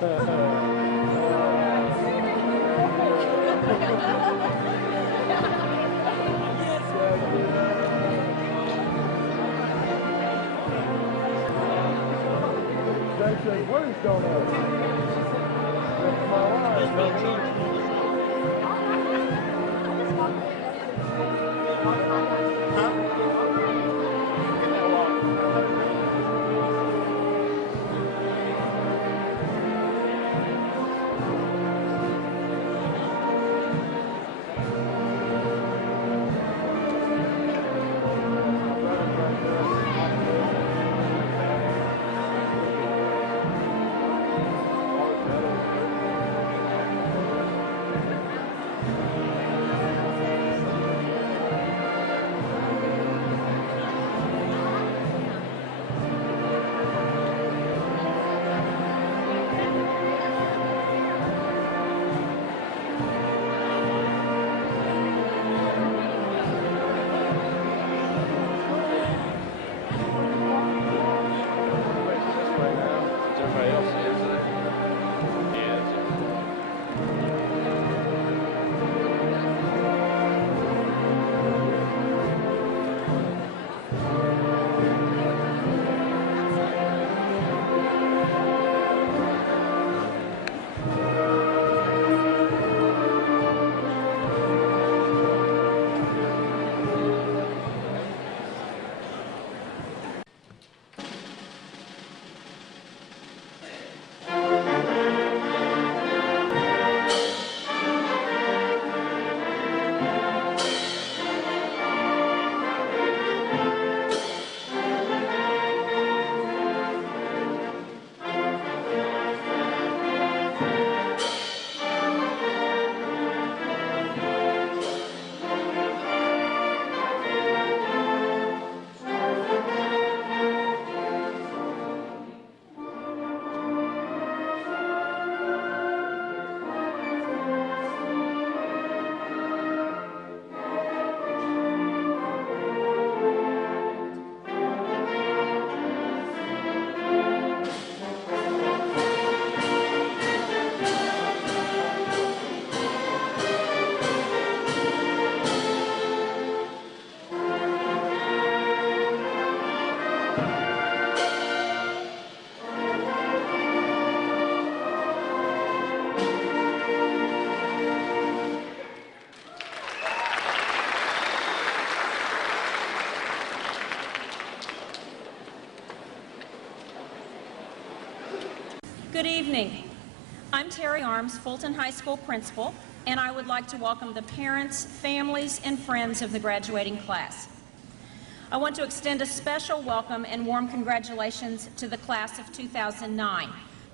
What is going on? That's my life. Good evening. I'm Terry Arms, Fulton High School principal, and I would like to welcome the parents, families, and friends of the graduating class. I want to extend a special welcome and warm congratulations to the class of 2009,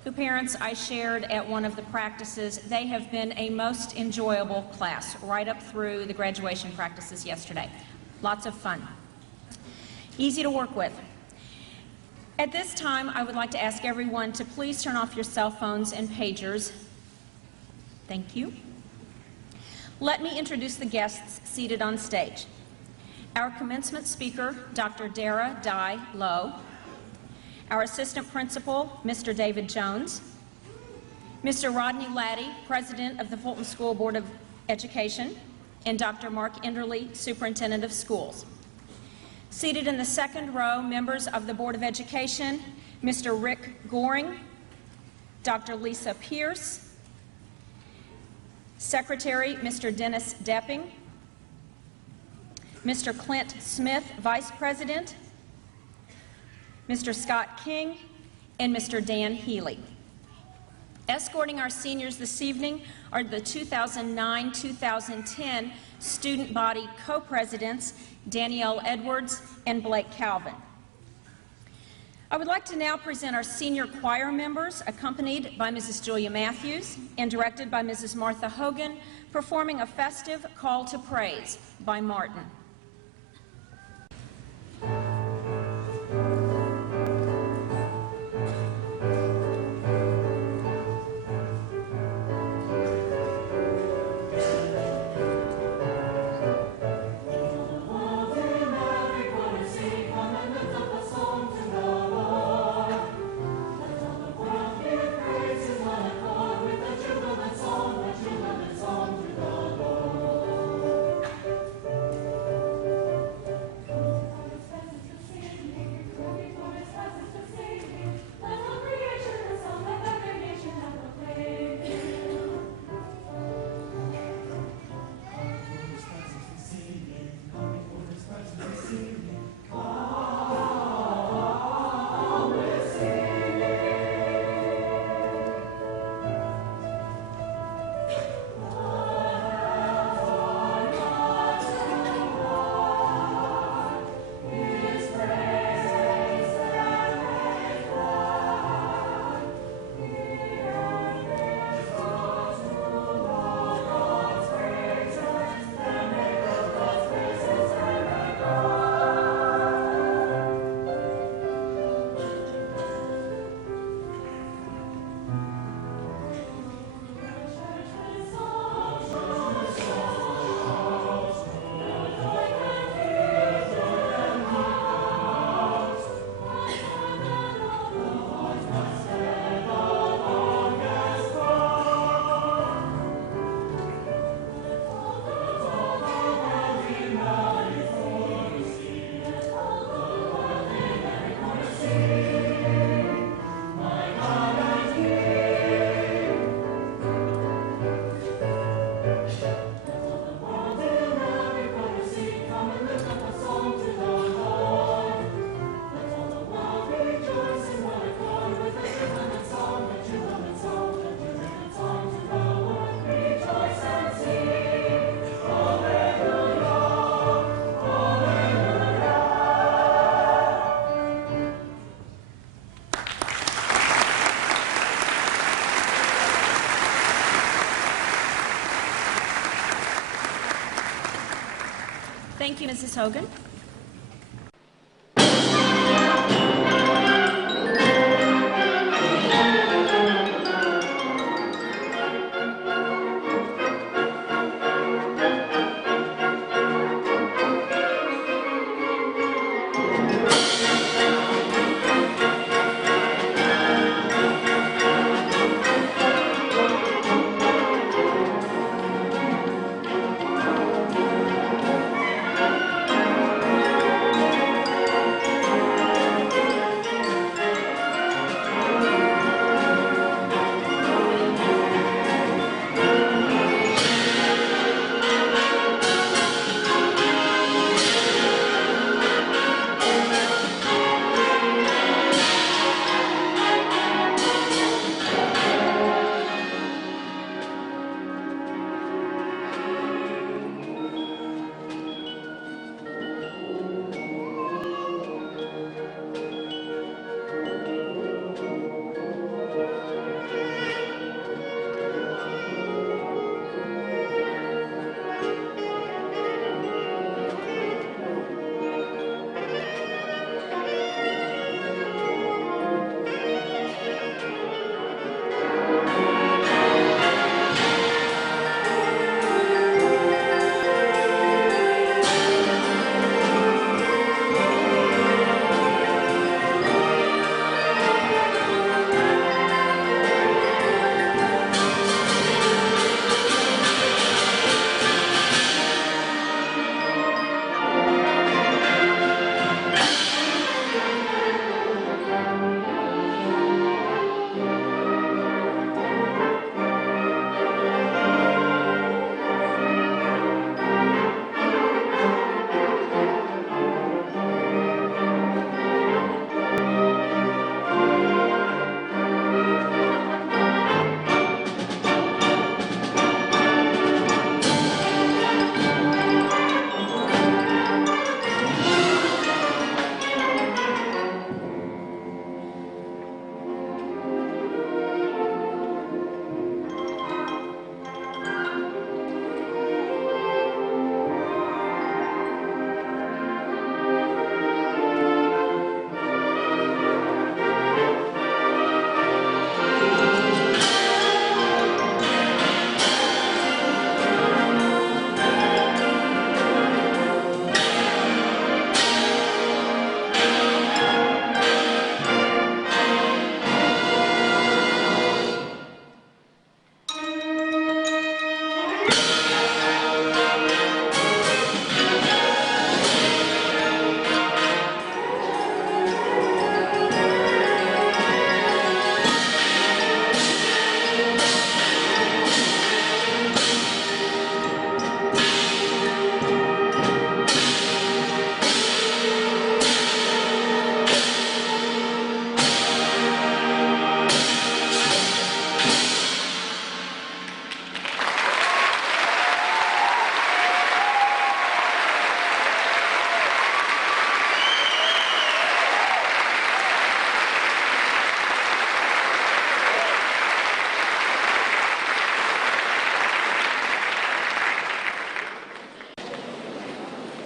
whose parents I shared at one of the practices. They have been a most enjoyable class right up through the graduation practices yesterday. Lots of fun. Easy to work with. At this time, I would like to ask everyone to please turn off your cell phones and pagers. Thank you. Let me introduce the guests seated on stage. Our commencement speaker, Dr. Dara Dye Lowe. Our assistant principal, Mr. David Jones. Mr. Rodney Laddie, president of the Fulton School Board of Education, and Dr. Mark Enderle, superintendent of schools. Seated in the second row, members of the Board of Education, Mr. Rick Goring, Dr. Lisa Pierce, Secretary, Mr. Dennis Depping, Mr. Clint Smith, Vice President, Mr. Scott King, and Mr. Dan Healy. Escorting our seniors this evening are the 2009-2010 student body co-presidents, Danielle Edwards and Blake Calvin. I would like to now present our senior choir members, accompanied by Mrs. Julia Matthews and directed by Mrs. Martha Hogan, performing a festive call to praise by Martin. Praise His Thank you, Mrs. Hogan.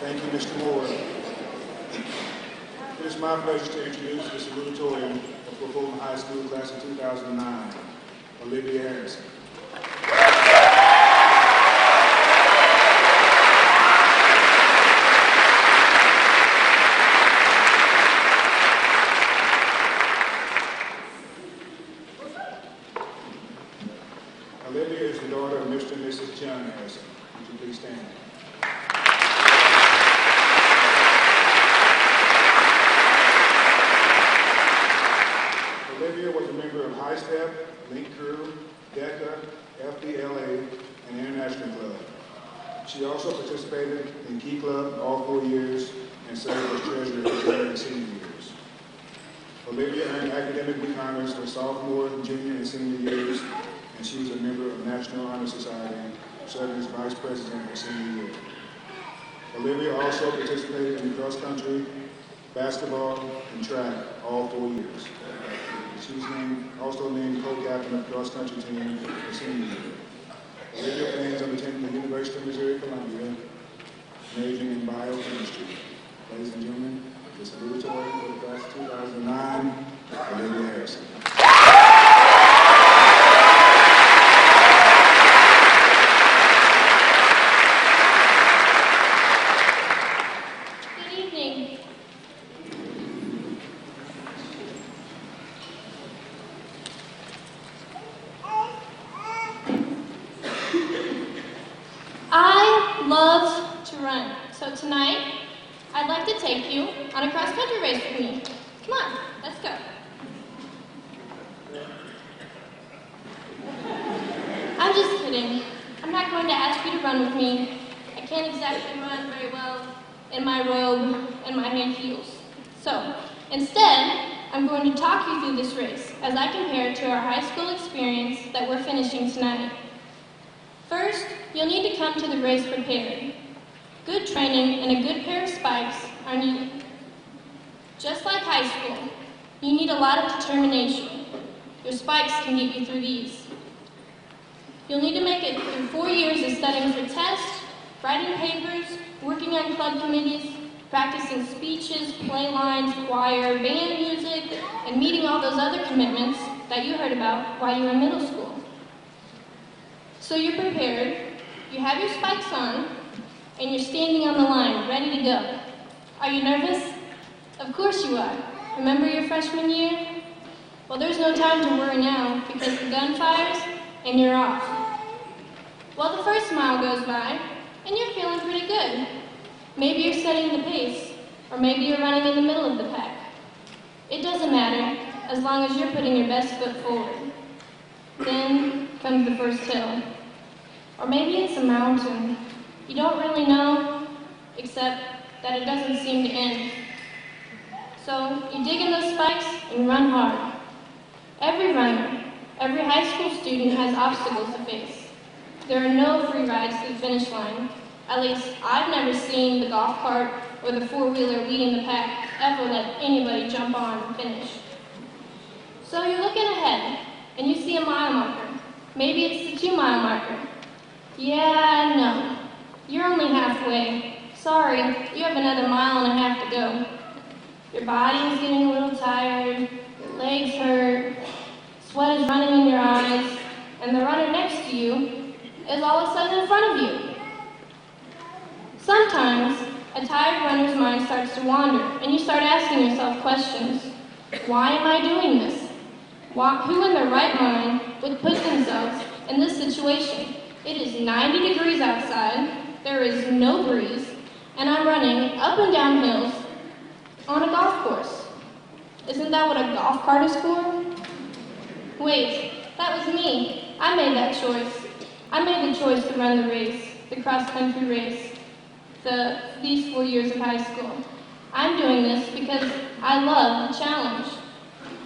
Thank you, Mr. Moore. It is my pleasure to introduce the salutatorian for Fulton High School class of 2009, Olivia Harrison. Olivia is the daughter of Mr. and Mrs. John Harrison. Would you please stand? Olivia was a member of High Step, Link Crew, DECA, FBLA, and International Club. She also participated in Key Club all 4 years and served as treasurer for junior and senior years. Olivia earned academic week honors for sophomore, junior, and senior years, and she was a member of National Honor Society, serving as vice president her senior year. Olivia also participated in cross country, basketball, and track all 4 years. She was also named co-captain of the cross-country team for senior year. Olivia plans on attending the University of Missouri Columbia majoring in biochemistry. Ladies and gentlemen, the salutatory for the class of 2009, Olivia Harrison. Good evening. I love to run, so tonight I'd like to take you on a cross-country race with me. Come on, let's go. I'm just kidding. I'm not going to ask you to run with me. I can't exactly run very well in my robe and my high heels. So, instead, I'm going to talk you through this race as I compare it to our high school experience that we're finishing tonight. First, you'll need to come to the race prepared. Good training and a good pair of spikes are needed. Just like high school, you need a lot of determination. Your spikes can get you through these. You'll need to make it through 4 years of studying for tests, writing papers, working on club committees, practicing speeches, play lines, choir, band music, and meeting all those other commitments that you heard about while you were in middle school. So you're prepared, you have your spikes on, and you're standing on the line, ready to go. Are you nervous? Of course you are. Remember your freshman year? Well, there's no time to worry now because the gun fires and you're off. Well, the first mile goes by and you're feeling pretty good. Maybe you're setting the pace, or maybe you're running in the middle of the pack. It doesn't matter as long as you're putting your best foot forward. Then comes the first hill. Or maybe it's a mountain. You don't really know, except that it doesn't seem to end. So you dig in those spikes and run hard. Every runner, every high school student has obstacles to face. There are no free rides to the finish line. At least I've never seen the golf cart or the four-wheeler leading the pack ever let anybody jump on and finish. So you're looking ahead and you see a mile marker. Maybe it's the 2-mile marker. Yeah, no. You're only halfway. Sorry, you have another 1.5 miles to go. Your body is getting a little tired, your legs hurt, sweat is running in your eyes, and the runner next to you is all of a sudden in front of you. Sometimes, a tired runner's mind starts to wander, and you start asking yourself questions. Why am I doing this? Who in their right mind would put themselves in this situation? It is 90 degrees outside, there is no breeze, and I'm running up and down hills on a golf course. Isn't that what a golf cart is for? Wait, that was me. I made that choice. I made the choice to run the race, the cross-country race, these 4 years of high school. I'm doing this because I love the challenge.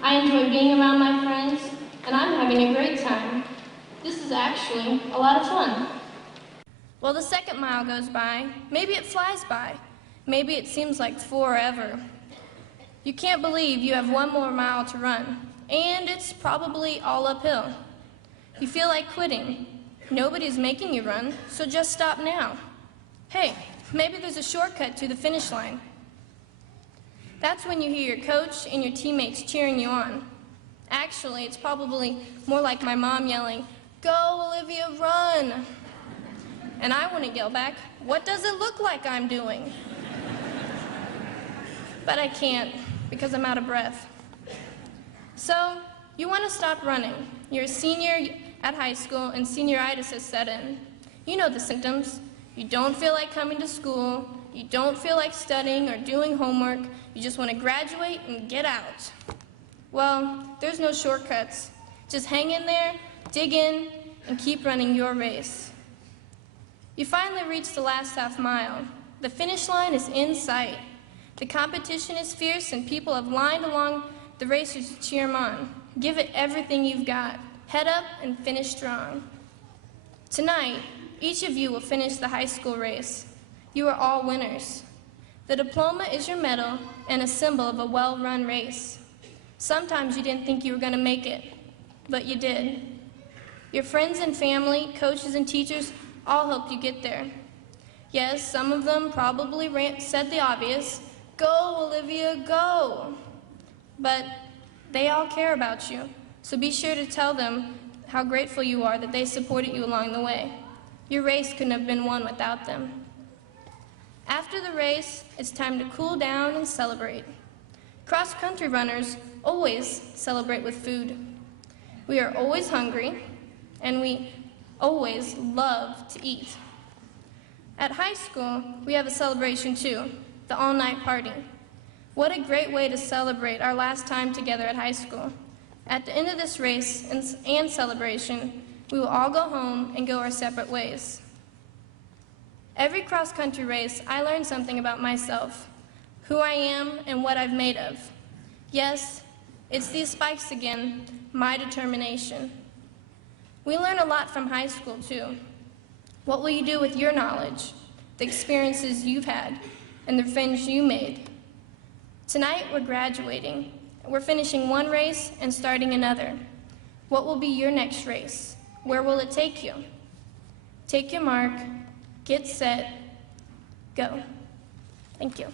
I enjoy being around my friends, and I'm having a great time. This is actually a lot of fun. Well, the second mile goes by. Maybe it flies by. Maybe it seems like forever. You can't believe you have 1 more mile to run, and it's probably all uphill. You feel like quitting. Nobody's making you run, so just stop now. Hey, maybe there's a shortcut to the finish line. That's when you hear your coach and your teammates cheering you on. Actually, it's probably more like my mom yelling, "Go, Olivia, run!" And I want to yell back, "What does it look like I'm doing?" But I can't, because I'm out of breath. So, you want to stop running. You're a senior at high school, and senioritis has set in. You know the symptoms. You don't feel like coming to school. You don't feel like studying or doing homework. You just want to graduate and get out. Well, there's no shortcuts. Just hang in there, dig in, and keep running your race. You finally reach the last half mile. The finish line is in sight. The competition is fierce, and people have lined along the racers to cheer them on. Give it everything you've got. Head up and finish strong. Tonight, each of you will finish the high school race. You are all winners. The diploma is your medal and a symbol of a well-run race. Sometimes you didn't think you were going to make it, but you did. Your friends and family, coaches and teachers all helped you get there. Yes, some of them probably said the obvious, "Go, Olivia, go!" But they all care about you, so be sure to tell them how grateful you are that they supported you along the way. Your race couldn't have been won without them. After the race, it's time to cool down and celebrate. Cross-country runners always celebrate with food. We are always hungry, and we always love to eat. At high school, we have a celebration too, the all-night party. What a great way to celebrate our last time together at high school. At the end of this race and celebration, we will all go home and go our separate ways. Every cross-country race, I learned something about myself, who I am and what I've made of. Yes, it's these spikes again, my determination. We learn a lot from high school too. What will you do with your knowledge, the experiences you've had, and the friends you made? Tonight we're graduating. We're finishing one race and starting another. What will be your next race? Where will it take you? Take your mark, get set, go. Thank you.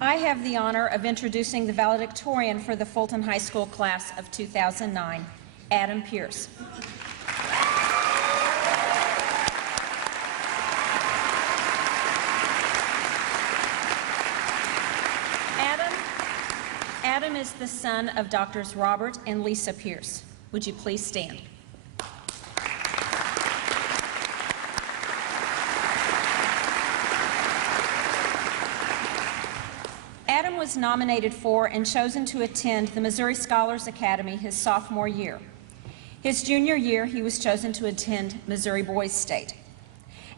I have the honor of introducing the valedictorian for the Fulton High School class of 2009, Adam Pierce. Adam is the son of Doctors Robert and Lisa Pierce. Would you please stand? Adam was nominated for and chosen to attend the Missouri Scholars Academy his sophomore year. His junior year, he was chosen to attend Missouri Boys State.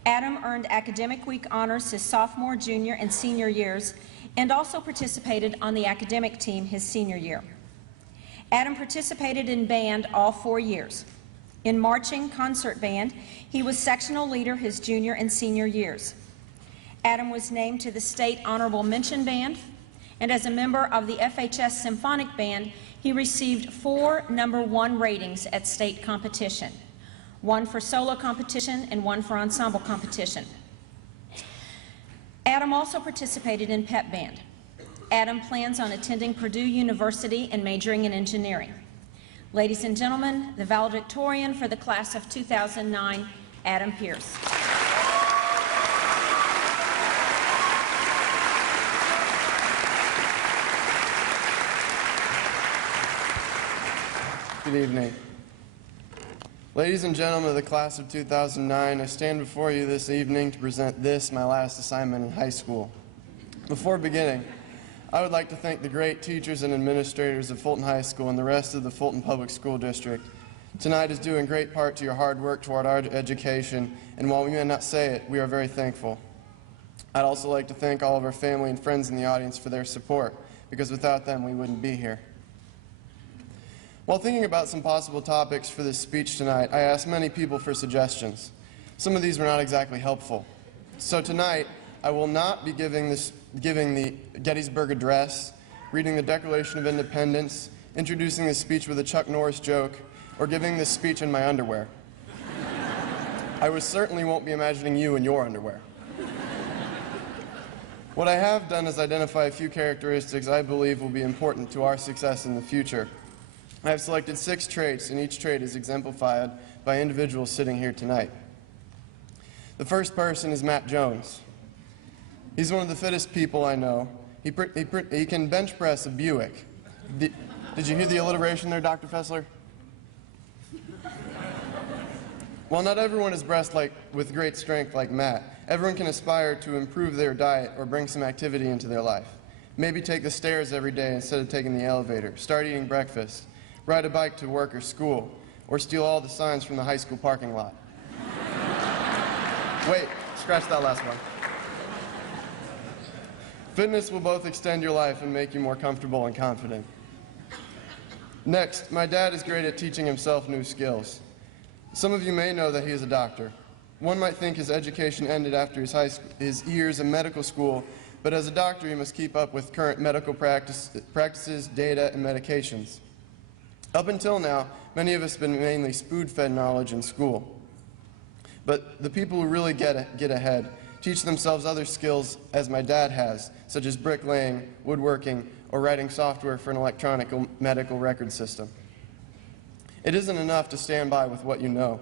Adam earned Academic Week honors his sophomore, junior, and senior years, and also participated on the academic team his senior year. Adam participated in band all 4 years. In marching concert band, he was sectional leader his junior and senior years. Adam was named to the State Honorable Mention Band, and as a member of the FHS Symphonic Band, he received 4 number 1 ratings at state competition, 1 for solo competition and 1 for ensemble competition. Adam also participated in pep band. Adam plans on attending Purdue University and majoring in engineering. Ladies and gentlemen, the valedictorian for the class of 2009, Adam Pierce. Good evening. Ladies and gentlemen of the class of 2009, I stand before you this evening to present this, my last assignment in high school. Before beginning, I would like to thank the great teachers and administrators of Fulton High School and the rest of the Fulton Public School District. Tonight is due in great part to your hard work toward our education, and while we may not say it, we are very thankful. I'd also like to thank all of our family and friends in the audience for their support, because without them, we wouldn't be here. While thinking about some possible topics for this speech tonight, I asked many people for suggestions. Some of these were not exactly helpful. So tonight, I will not be giving the Gettysburg Address, reading the Declaration of Independence, introducing the speech with a Chuck Norris joke, or giving this speech in my underwear. I certainly won't be imagining you in your underwear. What I have done is identify a few characteristics I believe will be important to our success in the future. I have selected 6 traits, and each trait is exemplified by individuals sitting here tonight. The first person is Matt Jones. He's one of the fittest people I know. He can bench press a Buick. Did you hear the alliteration there, Dr. Fessler? While not everyone is blessed with great strength like Matt, everyone can aspire to improve their diet or bring some activity into their life. Maybe take the stairs every day instead of taking the elevator, start eating breakfast, ride a bike to work or school, or steal all the signs from the high school parking lot. Wait, scratch that last one. Fitness will both extend your life and make you more comfortable and confident. Next, my dad is great at teaching himself new skills. Some of you may know that he is a doctor. One might think his education ended after his years in medical school, but as a doctor he must keep up with current medical practices, data, and medications. Up until now, many of us have been mainly spoon-fed knowledge in school. But the people who really get ahead teach themselves other skills as my dad has, such as bricklaying, woodworking, or writing software for an electronic medical record system. It isn't enough to stand by with what you know.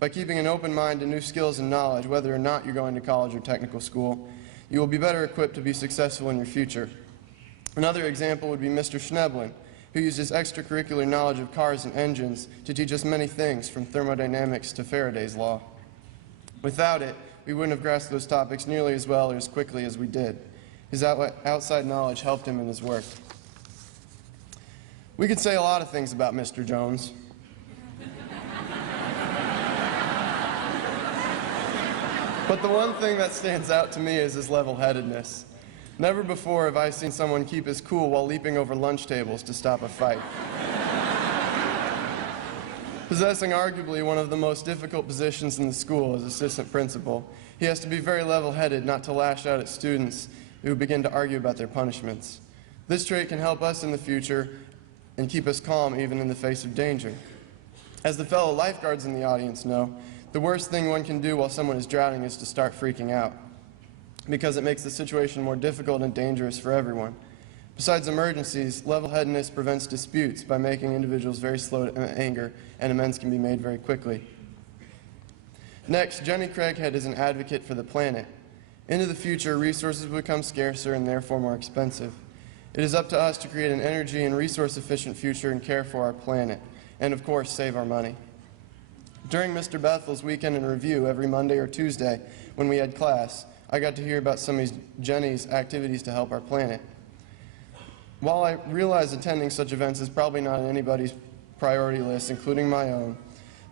By keeping an open mind to new skills and knowledge, whether or not you're going to college or technical school, you will be better equipped to be successful in your future. Another example would be Mr. Schneblin, who used his extracurricular knowledge of cars and engines to teach us many things, from thermodynamics to Faraday's law. Without it, we wouldn't have grasped those topics nearly as well or as quickly as we did. His outside knowledge helped him in his work. We could say a lot of things about Mr. Jones. But the one thing that stands out to me is his level-headedness. Never before have I seen someone keep his cool while leaping over lunch tables to stop a fight. Possessing arguably one of the most difficult positions in the school as assistant principal, he has to be very level-headed not to lash out at students who begin to argue about their punishments. This trait can help us in the future and keep us calm even in the face of danger. As the fellow lifeguards in the audience know, the worst thing one can do while someone is drowning is to start freaking out, because it makes the situation more difficult and dangerous for everyone. Besides emergencies, level-headedness prevents disputes by making individuals very slow to anger, and amends can be made very quickly. Next, Jenny Craighead is an advocate for the planet. Into the future, resources will become scarcer and therefore more expensive. It is up to us to create an energy and resource-efficient future and care for our planet, and of course, save our money. During Mr. Bethel's weekend in review every Monday or Tuesday when we had class, I got to hear about some of Jenny's activities to help our planet. While I realize attending such events is probably not on anybody's priority list, including my own,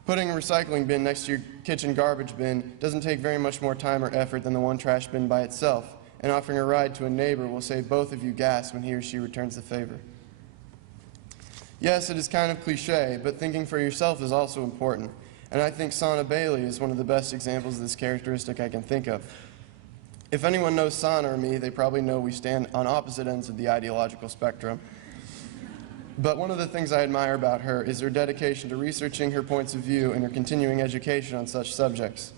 putting a recycling bin next to your kitchen garbage bin doesn't take very much more time or effort than the one trash bin by itself, and offering a ride to a neighbor will save both of you gas when he or she returns the favor. Yes, it is kind of cliche, but thinking for yourself is also important, and I think Sana Bailey is one of the best examples of this characteristic I can think of. If anyone knows Sana or me, they probably know we stand on opposite ends of the ideological spectrum. But one of the things I admire about her is her dedication to researching her points of view and her continuing education on such subjects.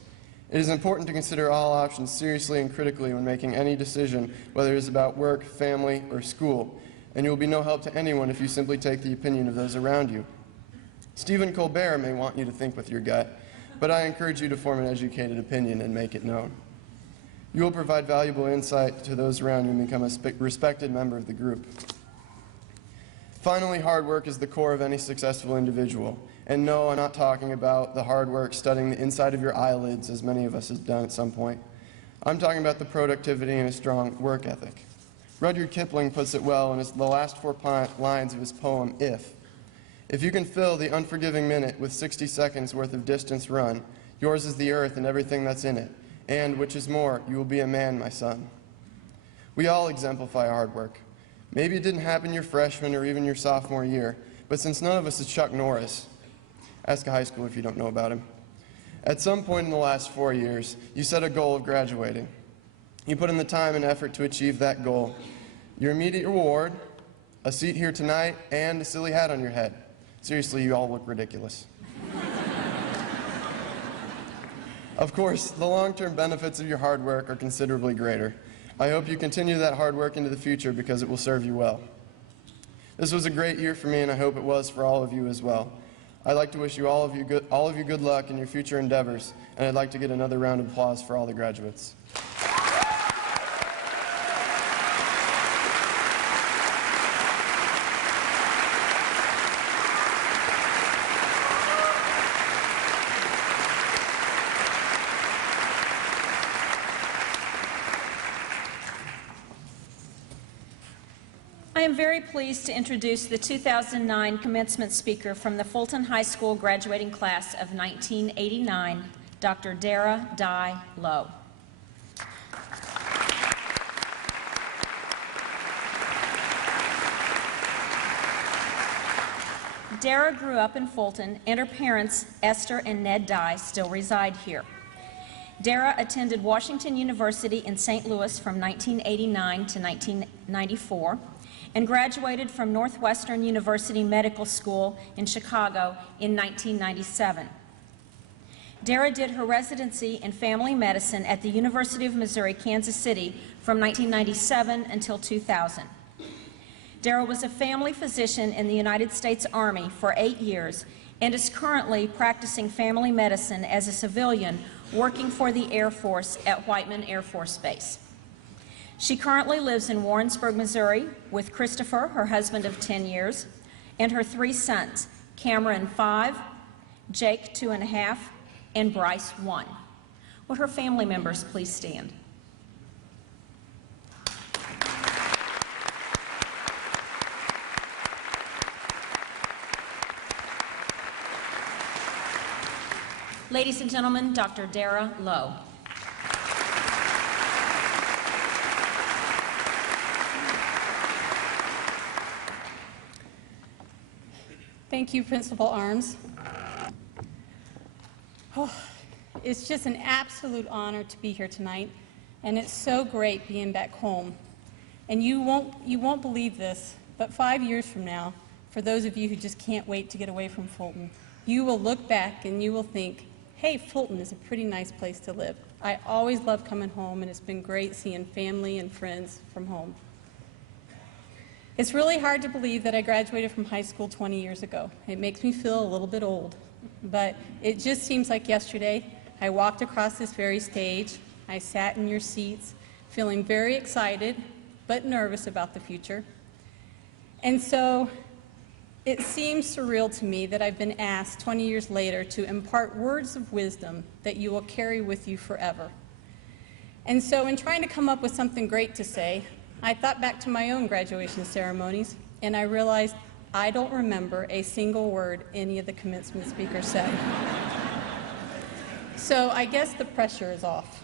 It is important to consider all options seriously and critically when making any decision, whether it is about work, family, or school, and you will be no help to anyone if you simply take the opinion of those around you. Stephen Colbert may want you to think with your gut, but I encourage you to form an educated opinion and make it known. You will provide valuable insight to those around you and become a respected member of the group. Finally, hard work is the core of any successful individual. And no, I'm not talking about the hard work studying the inside of your eyelids, as many of us have done at some point. I'm talking about the productivity and a strong work ethic. Rudyard Kipling puts it well in the last 4 lines of his poem, If you can fill the unforgiving minute with 60 seconds worth of distance run, yours is the earth and everything that's in it. And, which is more, you will be a man, my son. We all exemplify hard work. Maybe it didn't happen your freshman or even your sophomore year, but since none of us is Chuck Norris, ask a high schooler if you don't know about him. At some point in the last 4 years, you set a goal of graduating. You put in the time and effort to achieve that goal. Your immediate reward, a seat here tonight, and a silly hat on your head. Seriously, you all look ridiculous. Of course, the long-term benefits of your hard work are considerably greater. I hope you continue that hard work into the future because it will serve you well. This was a great year for me, and I hope it was for all of you as well. I'd like to wish all of you good luck in your future endeavors, and I'd like to get another round of applause for all the graduates. I am very pleased to introduce the 2009 commencement speaker from the Fulton High School graduating class of 1989, Dr. Dara Dye Lowe. Dara grew up in Fulton, and her parents, Esther and Ned Dye, still reside here. Dara attended Washington University in St. Louis from 1989 to 1994 and graduated from Northwestern University Medical School in Chicago in 1997. Dara did her residency in family medicine at the University of Missouri, Kansas City from 1997 until 2000. Dara was a family physician in the United States Army for 8 years and is currently practicing family medicine as a civilian working for the Air Force at Whiteman Air Force Base. She currently lives in Warrensburg, Missouri with Christopher, her husband of 10 years, and her 3 sons, Cameron 5, Jake 2.5, and Bryce 1. Would her family members please stand? Ladies and gentlemen, Dr. Dara Lowe. Thank you, Principal Arms. Oh, it's just an absolute honor to be here tonight, and it's so great being back home. And you won't believe this, but 5 years from now, for those of you who just can't wait to get away from Fulton, you will look back and you will think, hey, Fulton is a pretty nice place to live. I always love coming home, and it's been great seeing family and friends from home. It's really hard to believe that I graduated from high school 20 years ago. It makes me feel a little bit old, but it just seems like yesterday I walked across this very stage, I sat in your seats, feeling very excited but nervous about the future. And so it seems surreal to me that I've been asked 20 years later to impart words of wisdom that you will carry with you forever. And so in trying to come up with something great to say, I thought back to my own graduation ceremonies, and I realized I don't remember a single word any of the commencement speakers said. So I guess the pressure is off.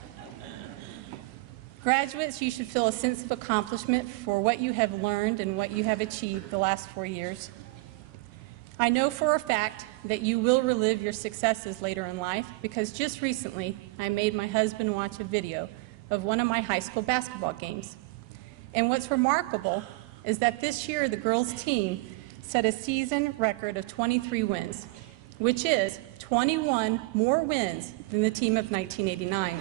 Graduates, you should feel a sense of accomplishment for what you have learned and what you have achieved the last 4 years. I know for a fact that you will relive your successes later in life because just recently I made my husband watch a video of one of my high school basketball games. And what's remarkable is that this year the girls' team set a season record of 23 wins, which is 21 more wins than the team of 1989.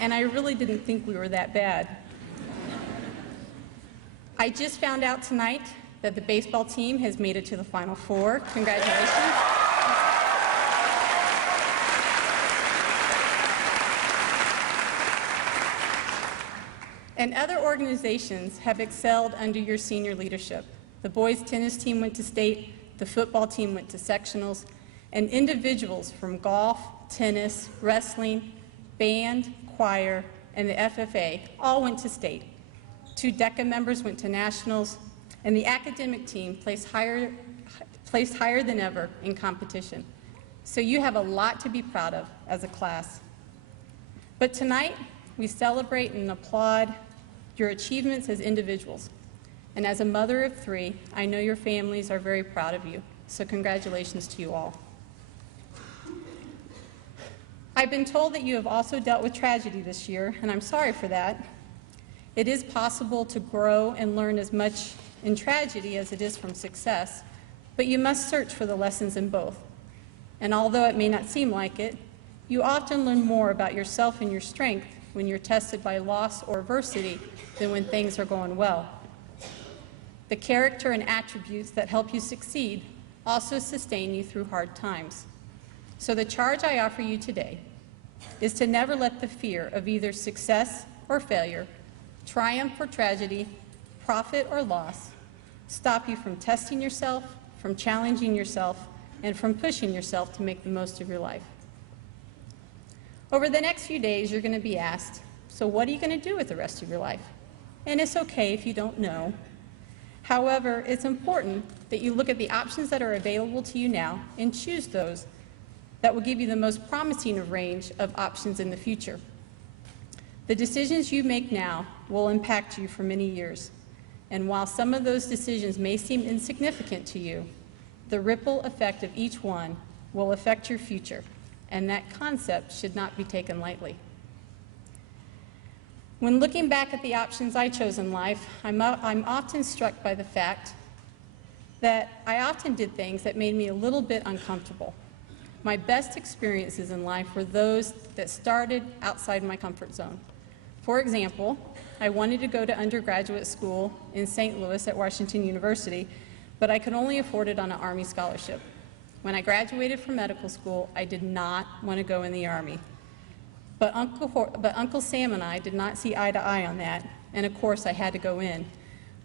And I really didn't think we were that bad. I just found out tonight that the baseball team has made it to the Final Four. Congratulations. And other organizations have excelled under your senior leadership. The boys' tennis team went to state, the football team went to sectionals, and individuals from golf, tennis, wrestling, band, choir, and the FFA all went to state. 2 DECA members went to nationals, and the academic team placed higher than ever in competition. So you have a lot to be proud of as a class. But tonight, we celebrate and applaud your achievements as individuals. And as a mother of 3, I know your families are very proud of you. So congratulations to you all. I've been told that you have also dealt with tragedy this year, and I'm sorry for that. It is possible to grow and learn as much in tragedy as it is from success, but you must search for the lessons in both. And although it may not seem like it, you often learn more about yourself and your strength when you're tested by loss or adversity than when things are going well. The character and attributes that help you succeed also sustain you through hard times. So the charge I offer you today is to never let the fear of either success or failure, triumph or tragedy, profit or loss, stop you from testing yourself, from challenging yourself, and from pushing yourself to make the most of your life. Over the next few days, you're going to be asked, so what are you going to do with the rest of your life? And it's okay if you don't know. However, it's important that you look at the options that are available to you now and choose those that will give you the most promising range of options in the future. The decisions you make now will impact you for many years. And while some of those decisions may seem insignificant to you, the ripple effect of each one will affect your future, and that concept should not be taken lightly. When looking back at the options I chose in life, I'm often struck by the fact that I often did things that made me a little bit uncomfortable. My best experiences in life were those that started outside my comfort zone. For example, I wanted to go to undergraduate school in St. Louis at Washington University, but I could only afford it on an Army scholarship. When I graduated from medical school, I did not want to go in the Army. But Uncle Sam and I did not see eye to eye on that, and of course I had to go in.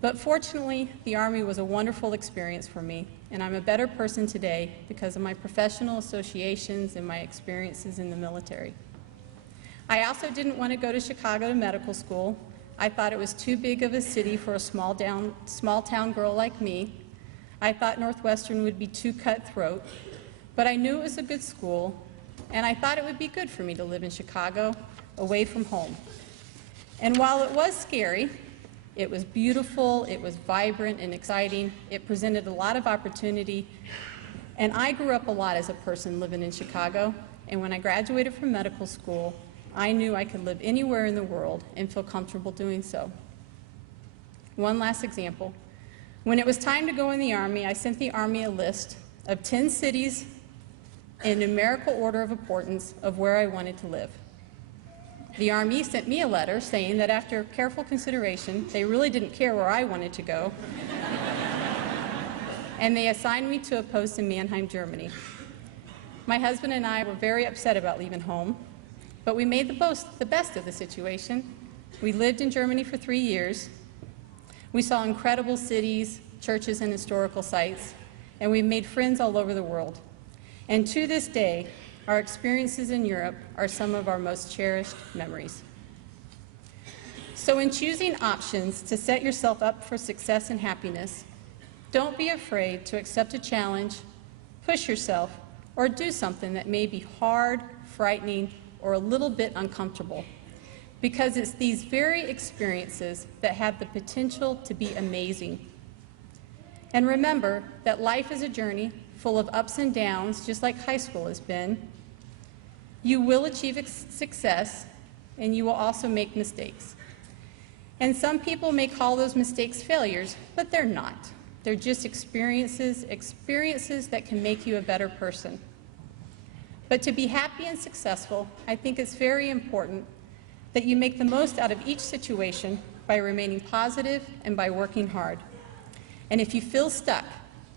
But fortunately, the Army was a wonderful experience for me, and I'm a better person today because of my professional associations and my experiences in the military. I also didn't want to go to Chicago to medical school. I thought it was too big of a city for a small town girl like me. I thought Northwestern would be too cutthroat, but I knew it was a good school, and I thought it would be good for me to live in Chicago, away from home. And while it was scary, it was beautiful, it was vibrant and exciting, it presented a lot of opportunity, and I grew up a lot as a person living in Chicago, and when I graduated from medical school, I knew I could live anywhere in the world and feel comfortable doing so. One last example. When it was time to go in the Army, I sent the Army a list of 10 cities in numerical order of importance of where I wanted to live. The Army sent me a letter saying that after careful consideration, they really didn't care where I wanted to go, and they assigned me to a post in Mannheim, Germany. My husband and I were very upset about leaving home, but we made the best of the situation. We lived in Germany for 3 years. We saw incredible cities, churches, and historical sites, and we made friends all over the world. And to this day, our experiences in Europe are some of our most cherished memories. So in choosing options to set yourself up for success and happiness, don't be afraid to accept a challenge, push yourself, or do something that may be hard, frightening, or a little bit uncomfortable, because it's these very experiences that have the potential to be amazing. And remember that life is a journey full of ups and downs, just like high school has been. You will achieve success, and you will also make mistakes. And some people may call those mistakes failures, but they're not. They're just experiences that can make you a better person. But to be happy and successful, I think it's very important that you make the most out of each situation by remaining positive and by working hard. And if you feel stuck,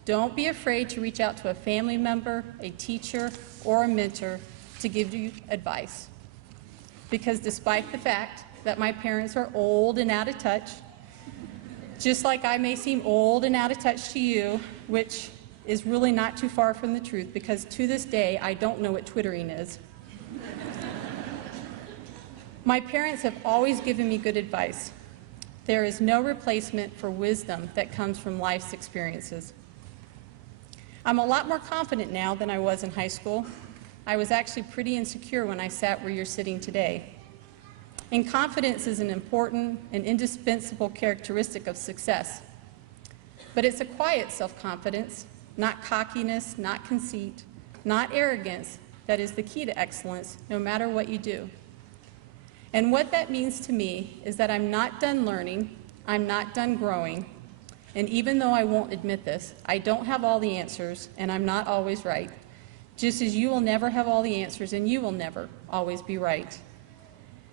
don't be afraid to reach out to a family member, a teacher, or a mentor to give you advice. Because despite the fact that my parents are old and out of touch, just like I may seem old and out of touch to you, which is really not too far from the truth, because to this day I don't know what Twittering is. My parents have always given me good advice. There is no replacement for wisdom that comes from life's experiences. I'm a lot more confident now than I was in high school. I was actually pretty insecure when I sat where you're sitting today. And confidence is an important and indispensable characteristic of success. But it's a quiet self-confidence, not cockiness, not conceit, not arrogance, that is the key to excellence, no matter what you do. And what that means to me is that I'm not done learning, I'm not done growing, and even though I won't admit this, I don't have all the answers, and I'm not always right, just as you will never have all the answers, and you will never always be right.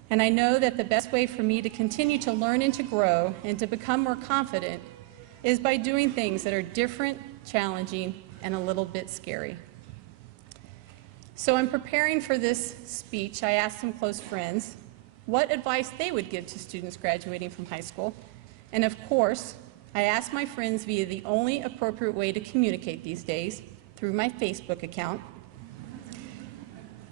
And I know that the best way for me to continue to learn and to grow and to become more confident is by doing things that are different, challenging, and a little bit scary. So in preparing for this speech, I asked some close friends what advice they would give to students graduating from high school. And of course, I asked my friends via the only appropriate way to communicate these days, through my Facebook account.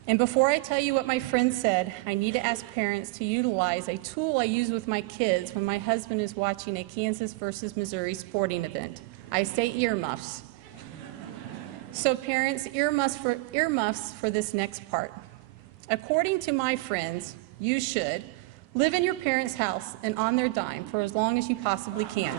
And before I tell you what my friends said, I need to ask parents to utilize a tool I use with my kids when my husband is watching a Kansas versus Missouri sporting event. I say earmuffs. So parents, earmuffs for this next part. According to my friends, you should Live in your parents' house and on their dime for as long as you possibly can.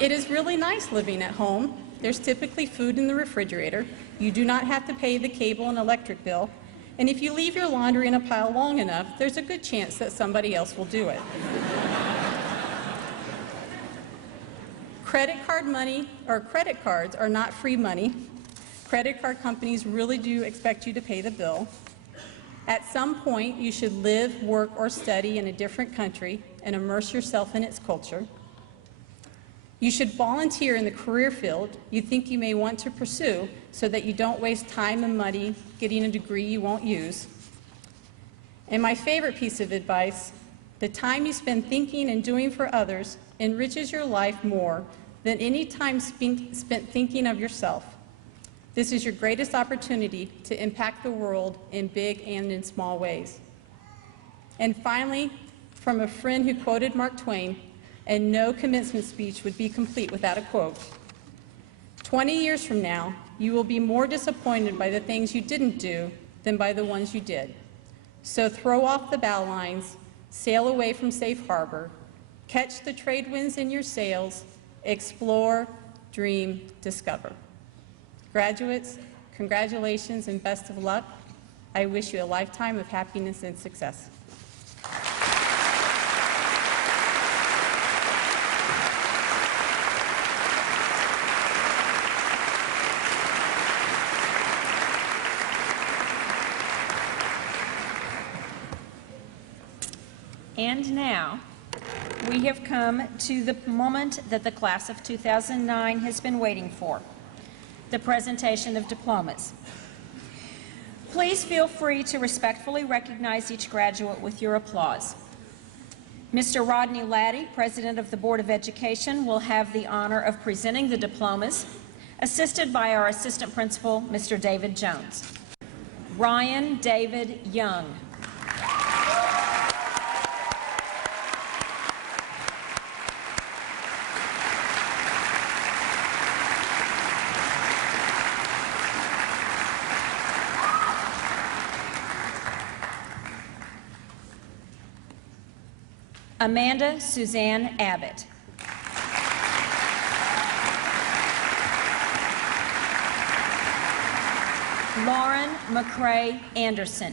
It is really nice living at home. There's typically food in the refrigerator. You do not have to pay the cable and electric bill. And if you leave your laundry in a pile long enough, there's a good chance that somebody else will do it. Credit cards are not free money. Credit card companies really do expect you to pay the bill. At some point, you should live, work, or study in a different country and immerse yourself in its culture. You should volunteer in the career field you think you may want to pursue so that you don't waste time and money getting a degree you won't use. And my favorite piece of advice, the time you spend thinking and doing for others enriches your life more than any time spent thinking of yourself. This is your greatest opportunity to impact the world in big and in small ways. And finally, from a friend who quoted Mark Twain, and no commencement speech would be complete without a quote. 20 years from now, you will be more disappointed by the things you didn't do than by the ones you did. So throw off the bow lines, sail away from safe harbor, catch the trade winds in your sails, explore, dream, discover. Graduates, congratulations and best of luck. I wish you a lifetime of happiness and success. And now, we have come to the moment that the class of 2009 has been waiting for, the presentation of diplomas. Please feel free to respectfully recognize each graduate with your applause. Mr. Rodney Laddie, President of the Board of Education, will have the honor of presenting the diplomas, assisted by our Assistant Principal, Mr. David Jones. Ryan David Young. Amanda Suzanne Abbott. Lauren McCrae Anderson.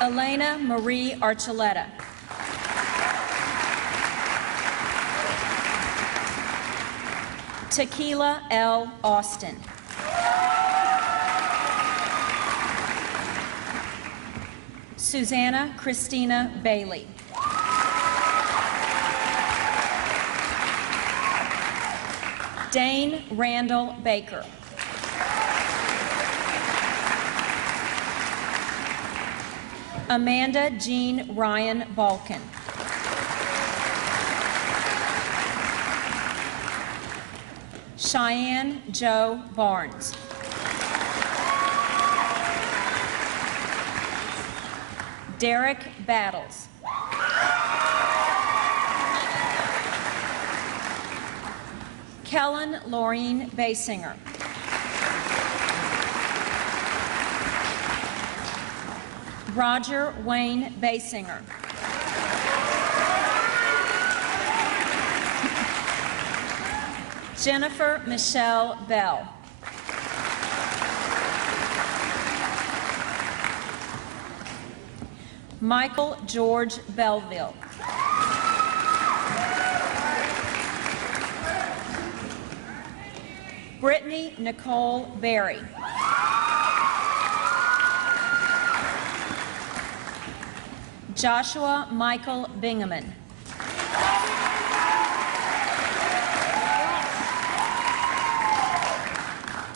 Elena Marie Archuleta. Tequila L. Austin. Susanna Christina Bailey. Dane Randall Baker. Amanda Jean Ryan Balkin. Cheyenne Joe Barnes. Derek Battles. Kellen Laureen Basinger. Roger Wayne Basinger. Jennifer Michelle Bell. Michael George Belleville. Brittany Nicole Berry. Joshua Michael Bingaman.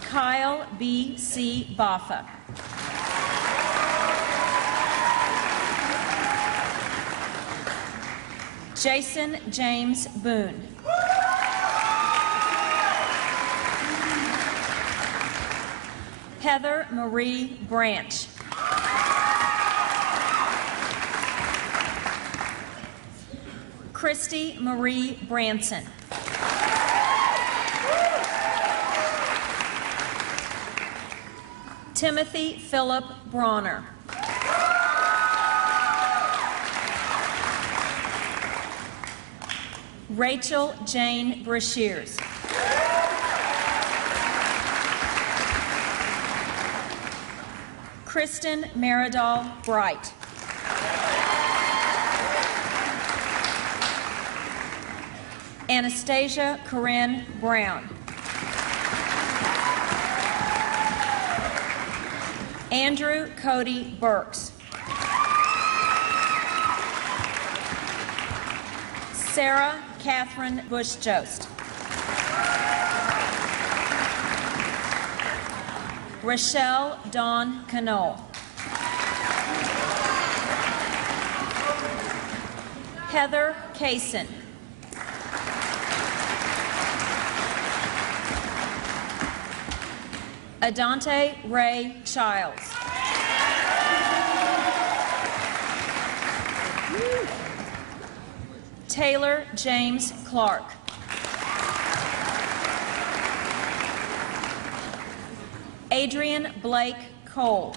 Kyle B.C. Baffa. Jason James Boone. Heather Marie Branch. Christy Marie Branson. Timothy Philip Bronner. Rachel Jane Brashears. Kristen Maridol Bright. Anastasia Corinne Brown. Andrew Cody Burks. Sarah Catherine Bush-Jost. Rochelle Dawn Canole. Heather Kaysen. Adante Ray Childs. Taylor James Clark. Adrian Blake Cole.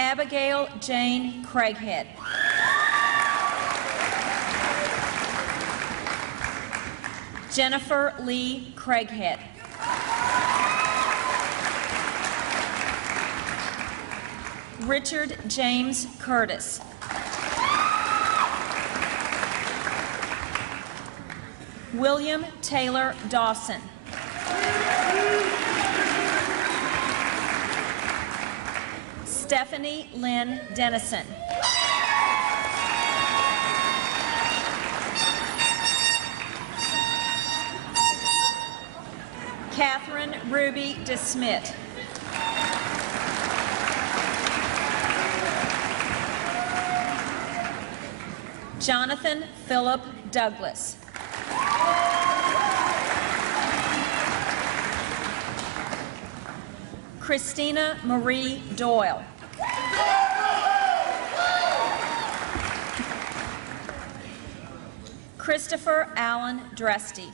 Abigail Jane Craighead. Jennifer Lee Craighead. Richard James Curtis. William Taylor Dawson. Stephanie Lynn Dennison. Catherine Ruby DeSmit. Jonathan Philip Douglas. Christina Marie Doyle. Christopher Allen Dresty.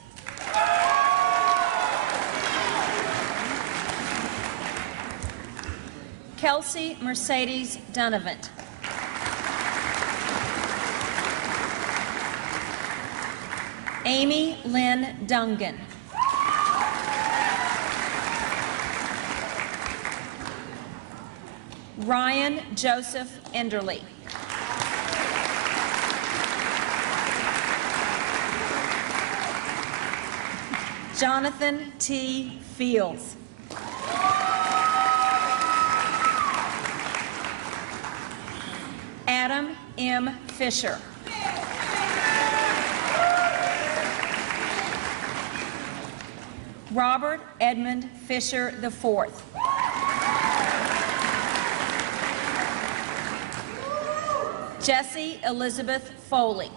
Kelsey Mercedes Dunavant. Amy Lynn Dungan. Ryan Joseph Enderly. Jonathan T. Fields. Adam M. Fisher. Robert Edmund Fisher IV. Jessie Elizabeth Foley.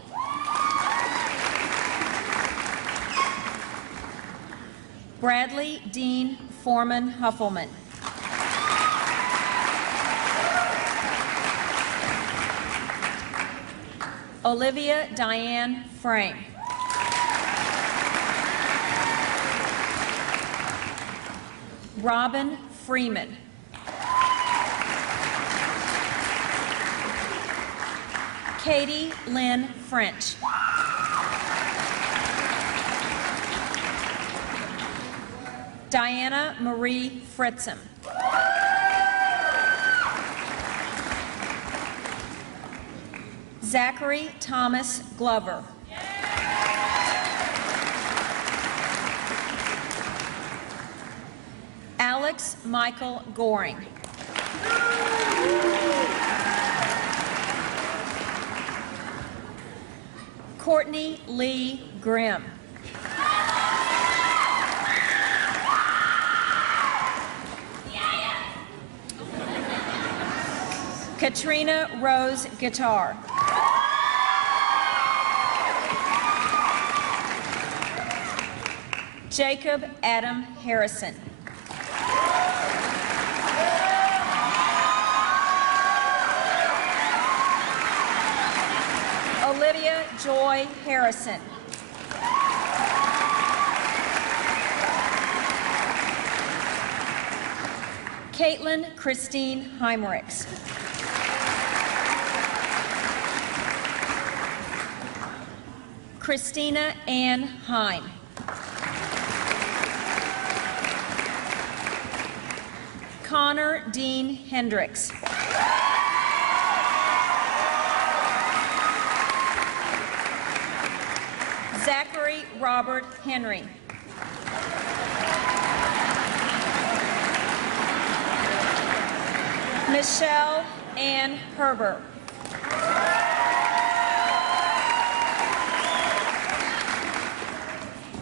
Bradley Dean Foreman Huffelman. Olivia Diane Frame. Robin Freeman. Katie Lynn French. Diana Marie Fritzem. Zachary Thomas Glover. Alex Michael Goring. Courtney Lee Grimm. Katrina Rose Guitar. Jacob Adam Harrison. Olivia Joy Harrison. Caitlin Christine Heimericks. Christina Ann Hine. Connor Dean Hendricks. Zachary Robert Henry. Michelle Ann Herbert.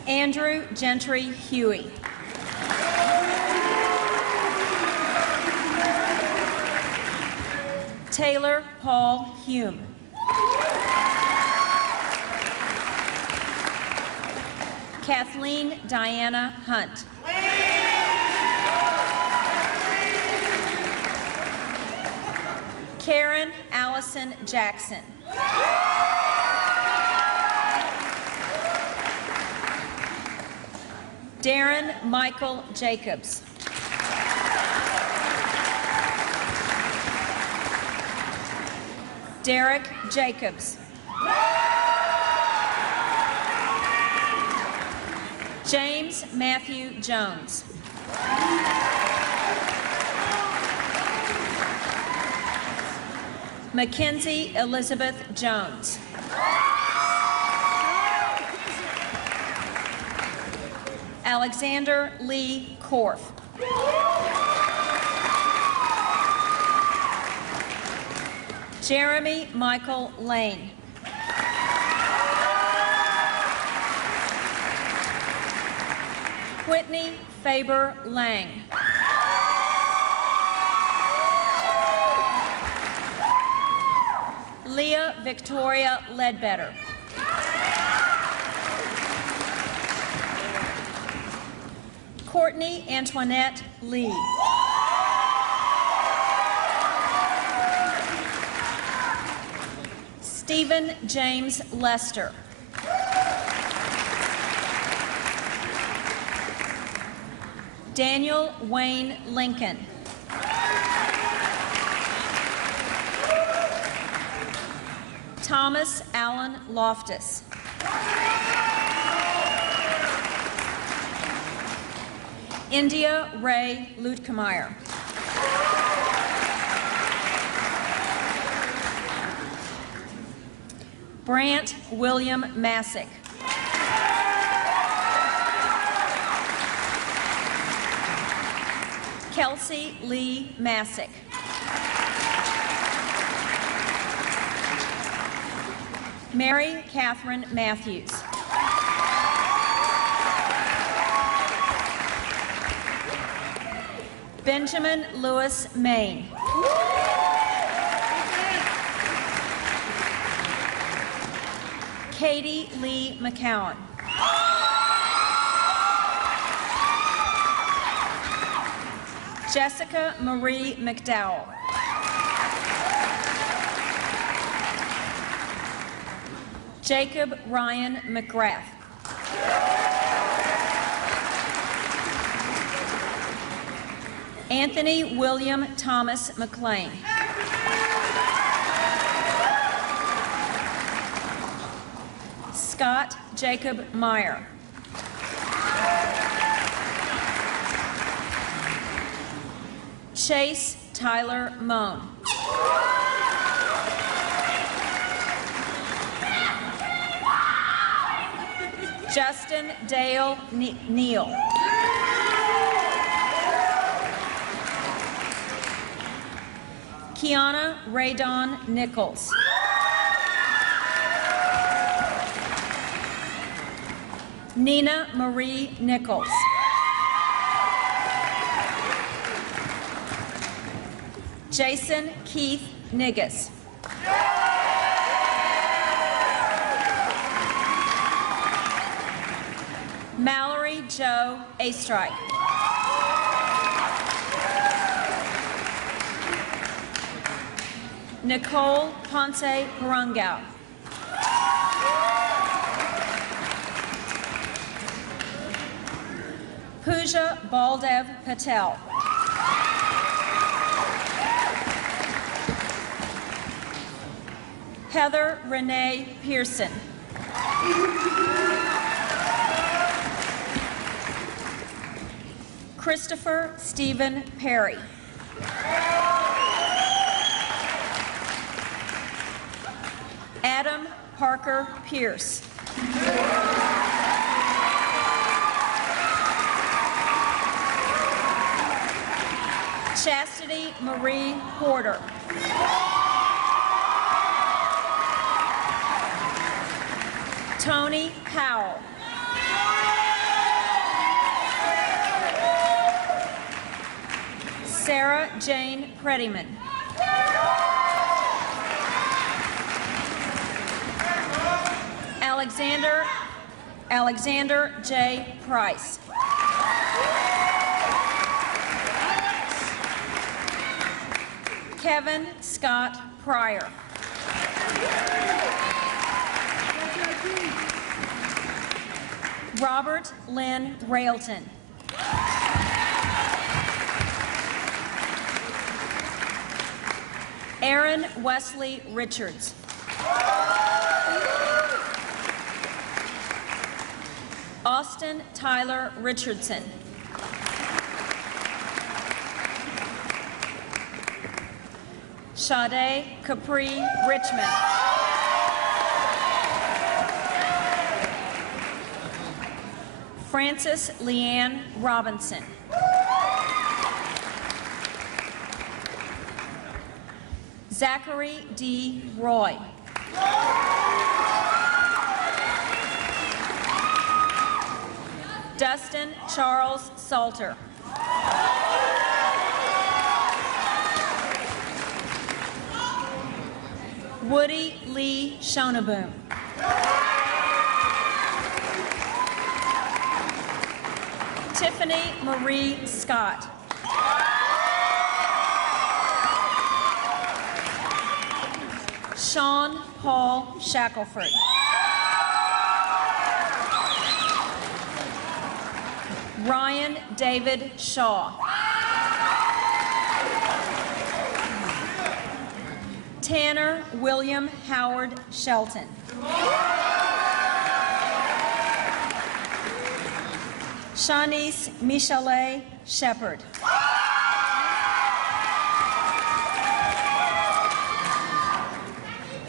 Andrew Gentry Huey. Taylor Paul Hume. Kathleen Diana Hunt. Karen Allison Jackson. Darren Michael Jacobs. Derek Jacobs. James Matthew Jones. Mackenzie Elizabeth Jones. Alexander Lee Korf. Jeremy Michael Lane. Whitney Faber Lang. Leah Victoria Ledbetter. Courtney Antoinette Lee. Stephen James Lester. Daniel Wayne Lincoln. Thomas Allen Loftus. India Ray Lutkemeyer. Brant William Massick. Kelsey Lee Massick. Mary Catherine Matthews. Benjamin Lewis Main. Katie Lee McCowan. Jessica Marie McDowell. Jacob Ryan McGrath. Anthony William Thomas McLean. Scott Jacob Meyer. Chase Tyler Moan. Justin Dale Neal. Kiana Raydon Nichols. Nina Marie Nichols. Jason Keith Niggas. Mallory Joe Astrike. Nicole Ponce Parungao. Pooja Baldev Patel. Heather Renee Pearson. Christopher Stephen Perry. Adam Parker Pierce. Chastity Marie Porter. Tony Powell. Sarah Jane Prettyman. Alexander J. Price. Kevin Scott Pryor. Robert Lynn Railton. Aaron Wesley Richards. Austin Tyler Richardson. Sade Capri Richmond. Frances Leanne Robinson. Zachary D. Roy. Dustin Charles Salter. Woody Lee Shonaboom. Tiffany Marie Scott. Sean Paul Shackelford. Ryan David Shaw. Tanner William Howard Shelton. Shanice Michelet Shepard.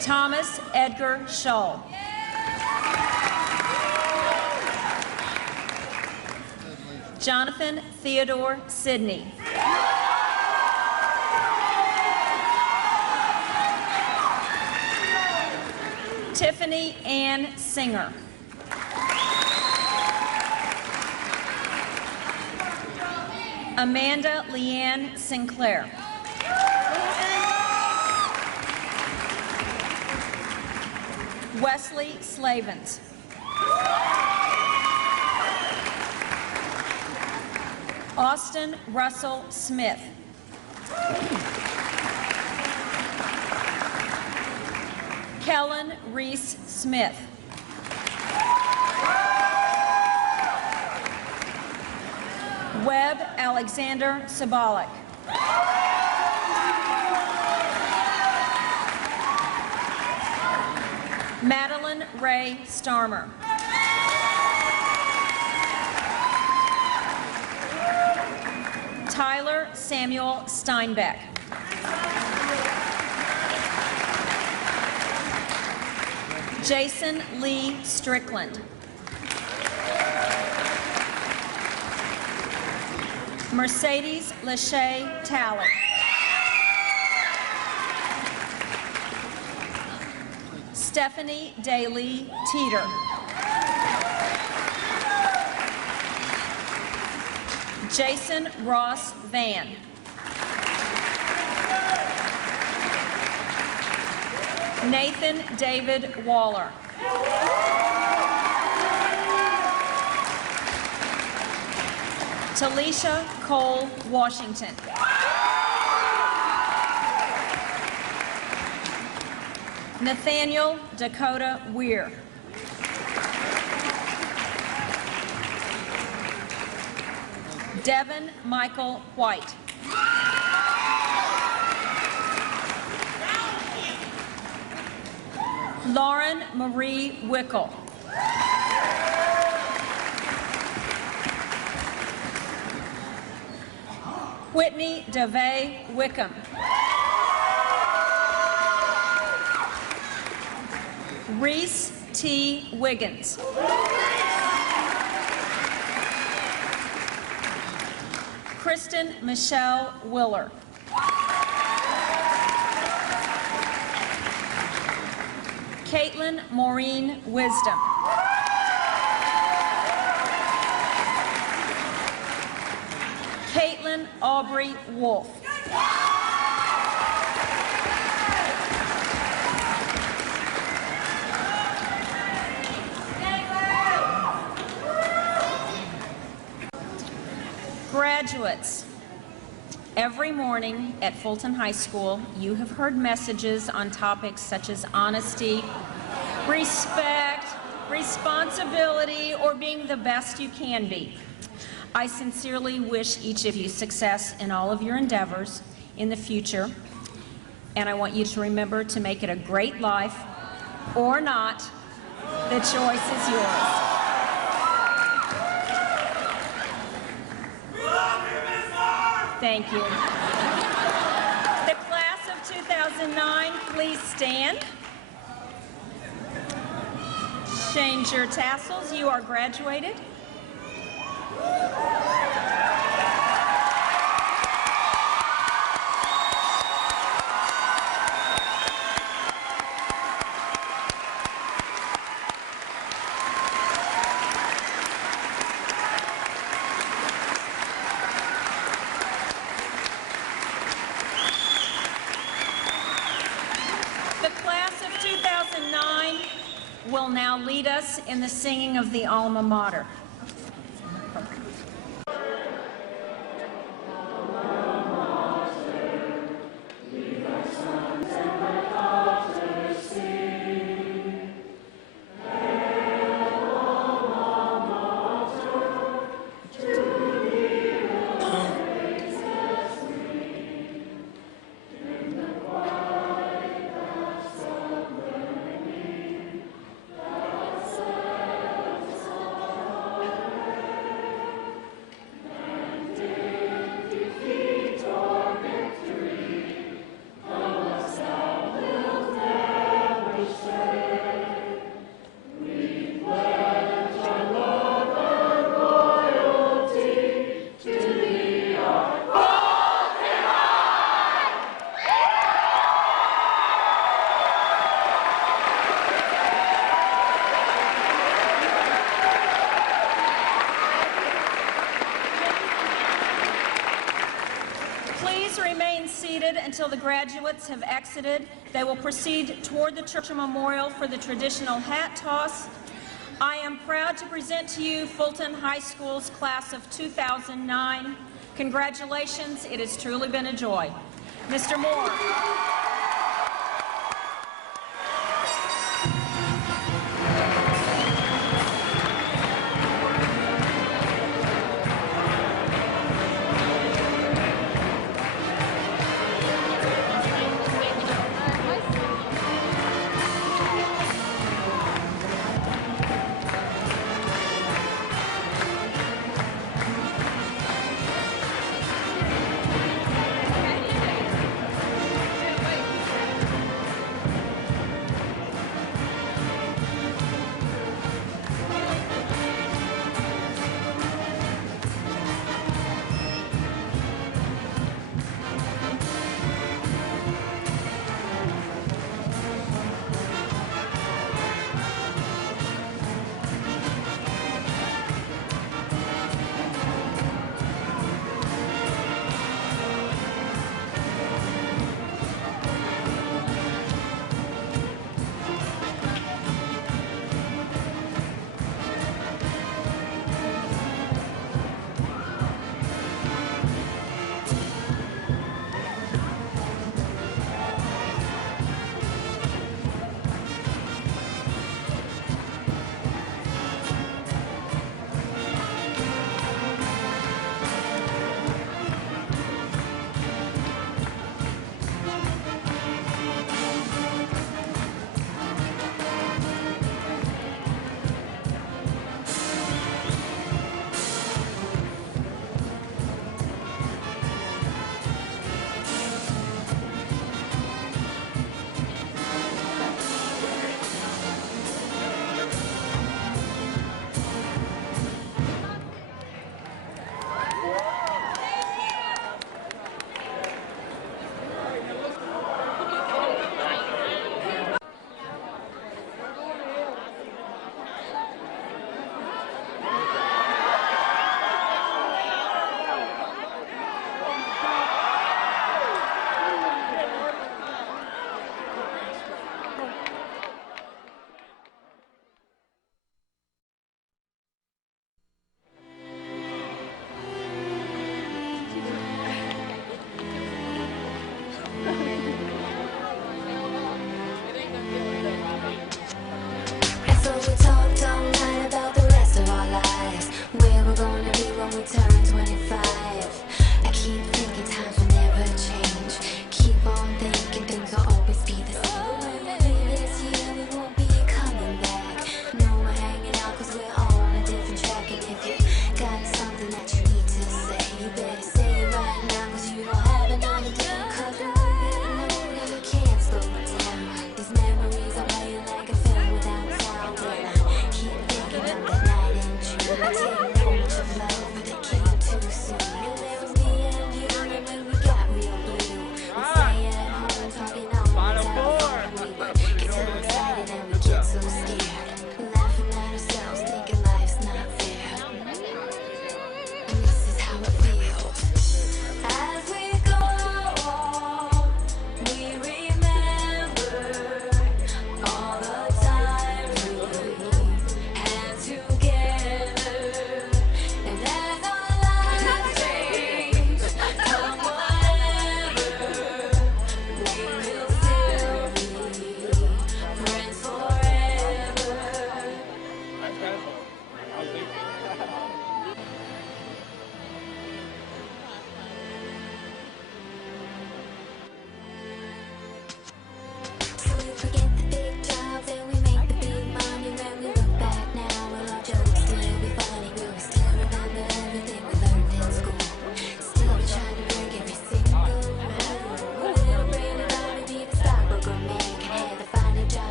Thomas Edgar Shull. Jonathan Theodore Sidney. Tiffany Ann Singer. Amanda Leanne Sinclair. Wesley Slavens. Austin Russell Smith. Kellen Reese Smith. Webb Alexander Sabalik. Madeline Ray Starmer. Tyler Samuel Steinbeck. Jason Lee Strickland. Mercedes Lachey Talley. Stephanie Daly Teeter. Jason Ross Van. Nathan David Waller. Talisha Cole Washington. Nathaniel Dakota Weir. Devin Michael White. Lauren Marie Wickel. Whitney DeVay Wickham. Reese T. Wiggins. Kristen Michelle Willer. Caitlin Maureen Wisdom. Caitlin Aubrey Wolf. Graduates, every morning at Fulton High School, you have heard messages on topics such as honesty, respect, responsibility, or being the best you can be. I sincerely wish each of you success in all of your endeavors in the future, and I want you to remember to make it a great life or not. The choice is yours. Thank you. The class of 2009, please stand. Change your tassels. You are graduated. Will now lead us in the singing of the alma mater. Until the graduates have exited, they will proceed toward the Churchill Memorial for the traditional hat toss. I am proud to present to you Fulton High School's class of 2009. Congratulations, it has truly been a joy. Mr. Moore.